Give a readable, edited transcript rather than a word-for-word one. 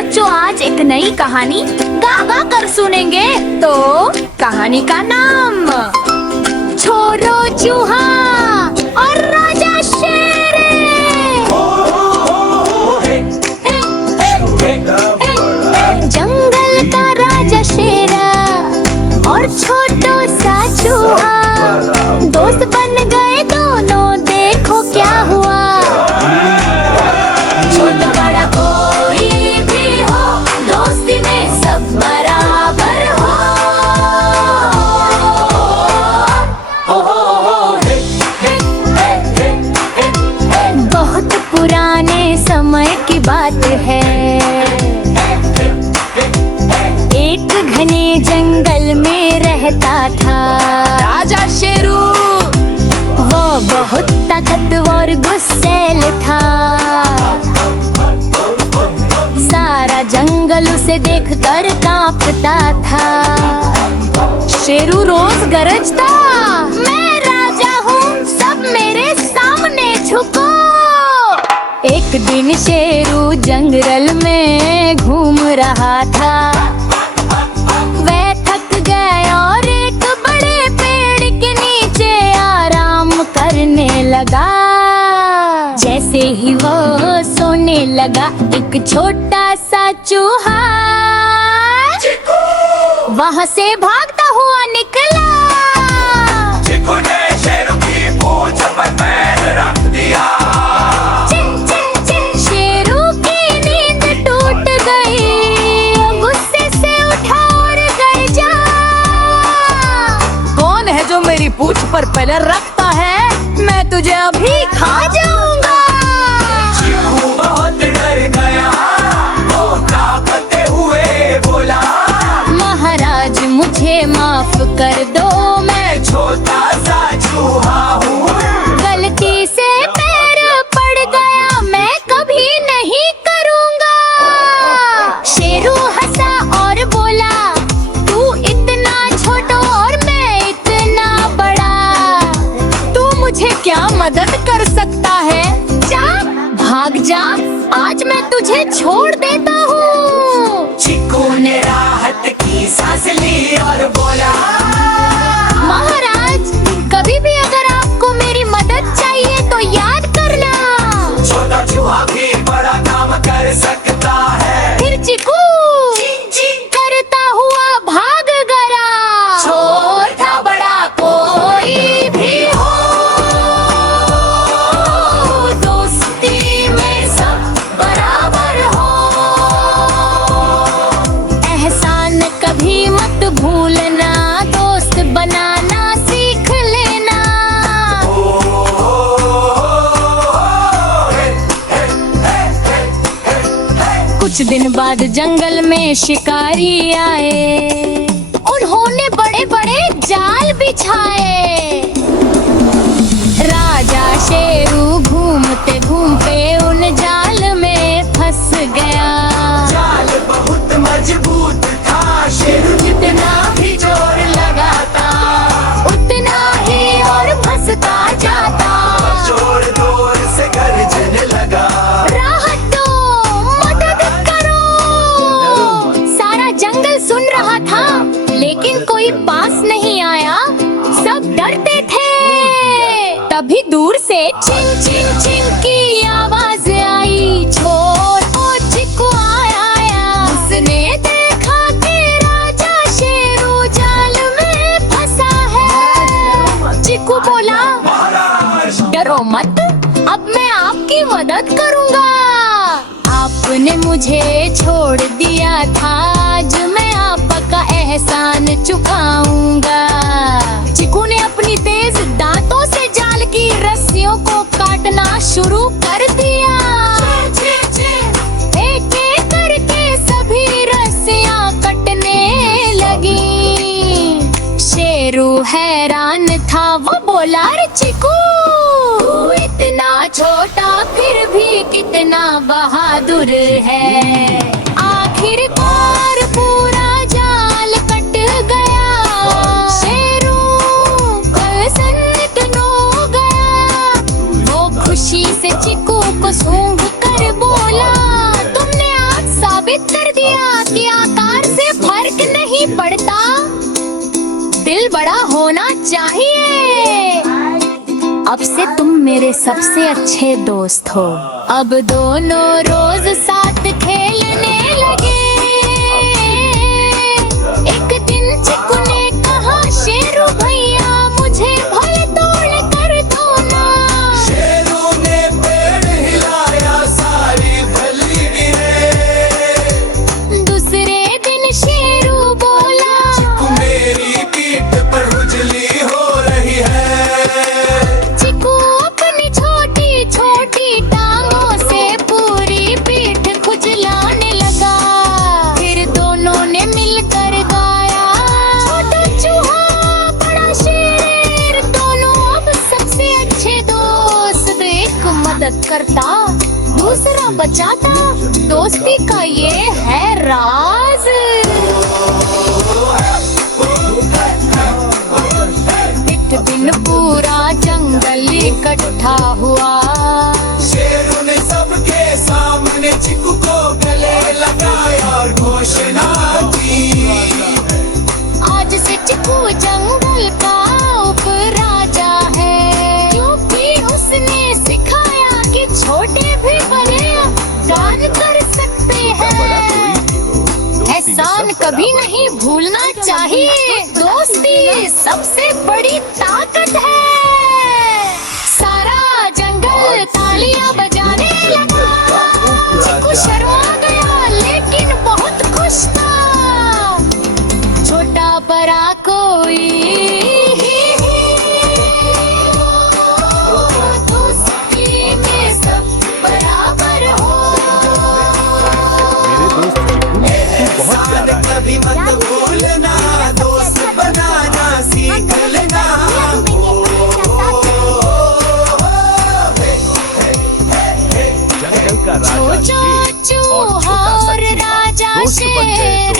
बच्चों आज एक नई कहानी गा गा कर सुनेंगे। तो कहानी का नाम छोरो चूहा और राजा शेर। जंगल का राजा शेर और छोटो सा चूहा दोस्त बन गए दोनों, देखो क्या हुआ। छोटा बड़ा कोई भी हो, दोस्ती में सब बराबर हो। बहुत पुराने समय की बात है, एक घने जंगल में रहता था राजा शेरू। वो बहुत ताकतवर गुस्सैल था, सारा जंगल उसे देखकर कांपता था। शेरू रोज गरजता, मैं राजा हूँ, सब मेरे सामने झुको। एक दिन शेरू जंगल में घूम रहा था, वह थक गया और एक बड़े पेड़ के नीचे आराम करने लगा। जैसे ही वो सोने लगा, एक छोटा सा चूहा वहाँ से भागता हुआ निकला। चिकू ने शेरू की पूंछ पर पैर रख दिया। चिन चिन चिन, शेरू की नींद टूट गई, गुस्से से उठा और गए जा। कौन है जो मेरी पूंछ पर पैर रखता है? मैं तुझे अभी खा जाऊंगा। चिकू बहुत डर गया, वो कांपते हुए बोला, महाराज मुझे माफ कर दो, मैं छोटा सा चूहा हूँ। गलती से पैर पड़ गया, मैं कभी नहीं करूँगा। शेरू हंसा और बोला, तू इतना छोटा और मैं इतना बड़ा, तू मुझे क्या मदद कर सकता है? जा भाग जा, आज मैं तुझे छोड़ देता हूँ। चिकू ने राहत की सांस ली और बोला, महाराज कभी भी अगर आपको मेरी मदद चाहिए तो याद करना। छोटा चूहा भी बड़ा काम कर सकता है। फिर चिकू करता हुआ भाग गया। छोटा बड़ा कोई भी हो, दोस्ती में सब बराबर हो। एहसान कभी मत भूलना, दोस्त बनाना सीख लेना। कुछ दिन बाद जंगल में शिकारी आए, उन्होंने बड़े बड़े जाल बिछाए। राजा शेरू घूमते घूमते उन जाल में फंस गया। जाल बहुत मजबूत था, शेरू जितना भी जोर लगाता, उतना ही और फंसता जाता। जोर जोर से गर्जने लगा। राहत दो, मदद करो। सारा जंगल सुन रहा था, लेकिन कोई पास नहीं आया, सब डरते थे। तभी दूर से चिन चिन चिन की आवाज आई। छोरो चिकू आया, उसने देखा कि राजा शेरू जाल में फंसा है। चिकू बोला, डरो मत, अब मैं आपकी मदद करूंगा। आपने मुझे छोड़ दिया था, आज मैं आपका एहसान चुकाऊंगा। चिकू ने अपनी तेज दांतों से जाल की रस्सियों को काटना शुरू कर दिया। एक एक करके सभी रस्सियां कटने लगी। शेरू हैरान था, वो बोला, अरे चिकू तू इतना छोटा फिर भी कितना बहादुर है। आखिरकार पूरा जाल कट गया। शेरू प्रसन्न हो गया, वो खुशी से चिकू को सूंघ कर बोला, तुमने आज साबित बड़ा होना चाहिए। अब से तुम मेरे सबसे अच्छे दोस्त हो। अब दोनों रोज साथ खेलने लगे। एक दिन चिकू ने कहा शेरू भैया मुझे भले तोड़ कर दो ना। शेरू ने पेड़ हिलाया सारी फली गिरे। दूसरे दिन शेरू बोला मेरी पीठ पर उजली हो रही है। चिकू अपनी छोटी छोटी टांगों से पूरी पीठ खुजलाने लगा। फिर दोनों ने मिलकर गाया छोटा चूहा बड़ा शेर। दोनों अब सबसे अच्छे दोस्त। एक मदद करता दूसरा बचाता। दोस्ती का ये है राज। एक दिन पूरा जंगल इकट्ठा हुआ। शेरू ने सबके सामने चिकू को गले लगाया और घोषणा की। आज से चिकू जंगल का उपराजा है, क्योंकि उसने सिखाया कि छोटे भी बड़े दान कर सकते हैं। एहसान कभी नहीं भूलना चाहिए। दोस्ती सबसे बड़ी ताकत है। सारा जंगल तालियां बजाने लगा। चिकू शर्मा गया लेकिन बहुत खुश था। छोटा बड़ा कोई दोस्ती में सब बराबर हो। कभी मत भूलना, दोस्त बनाना सीख लेना। जंगल का राजा शेर और चूहा छोटा सा और चूहा राजा दोस्त बन गए शेर